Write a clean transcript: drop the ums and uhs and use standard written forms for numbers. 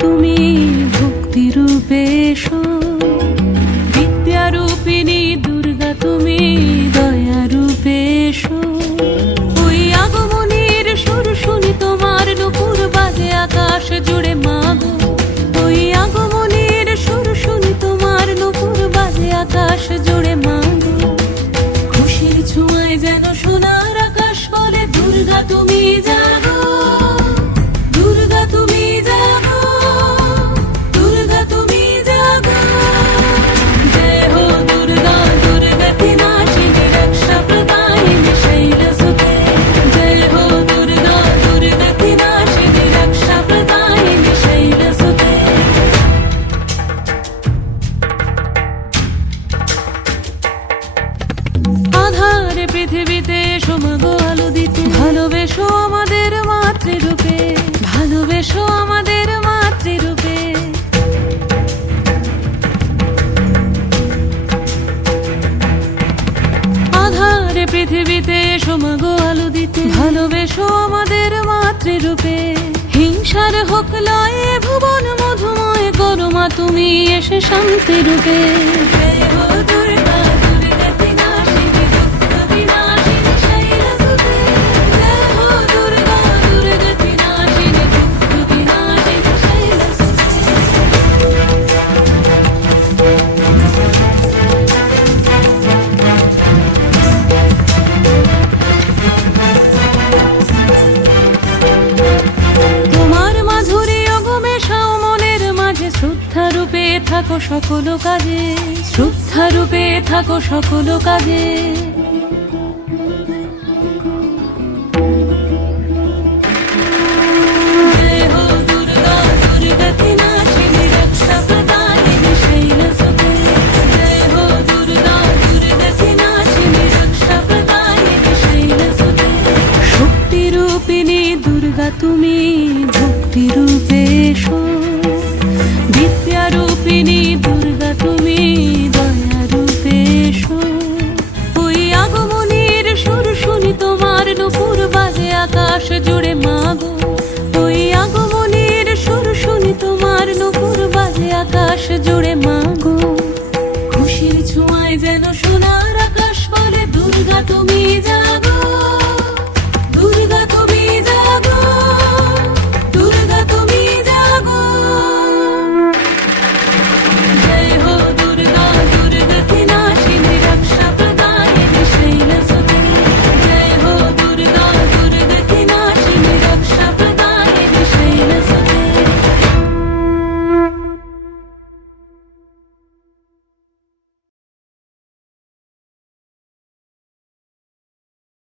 তুমি ভক্তি রূপে এসো, বিদ্যা রূপিণী দুর্গা তুমি দয়া রূপে এসো। ওই আগমনের সুর শুনি তোমার নুপুর বাজে আকাশ জুড়ে মাগো। ওই আগমনের সুর শুনি তোমার নুপুর বাজে আকাশ জুড়ে মাগো। খুশির ছোঁয়ায় যেন সোনার আকাশ বলে দুর্গা তুমি জাগো, দুর্গা তুমি জাগো, দুর্গা তুমি জাগো। জয় হো দুর্গা দুর্গতি নাশিনী রক্ষা প্রদায়িনী শৈলসুতে। জয় হো দুর্গা দুর্গতি নাশিনী রক্ষা প্রদায়িনী শৈলসুতে। আধারে পৃথিবীতে এসো মাগো আলো দিতে, ভালোবেসো আমাদের মাতৃরূপে, ভালোবেসো আমাদের মাতৃরূপে। আধারে পৃথিবীতে এসো মাগো আলো দিতে, ভালোবেসো আমাদের মাতৃরূপে। হিংসার হোক লয়ে ভুবন মধুময় করো মা তুমি এসে শান্তি রূপে। জয় হো দুর্গা দুর্গতি নাশিনী দুঃখ বিনাশিনী শৈলসুতে। জয় হো দুর্গা দুর্গতি নাশিনী দুঃখ বিনাশিনী শৈলসুতে। তোমার মাধুরী অগমেশাও মনের মাঝে, শ্রদ্ধা রূপে থাকো সকল কাজে, শ্রদ্ধা রূপে থাকো সকল কাজে। জয় হো দুর্গা দুর্গতি নাশিনী রক্ষা প্রদায়িনী শৈলসুতে। জয় হো দুর্গা দুর্গতি নাশিনী রক্ষা প্রদায়িনী শৈলসুতে। শক্তি রূপিণী দুর্গা তুমি ভক্তি রূপে এসো, বিদ্যা রূপিণী দুর্গা তুমি দয়া রূপে এসো। ওই আগমনের সুর শুনি তোমার নুপুর বাজে আকাশ জুড়ে মাগো। ওই আগমনের সুর শুনি তোমার নুপুর বাজে আকাশ জুড়ে মাগো। খুশির ছোঁয়ায় যেন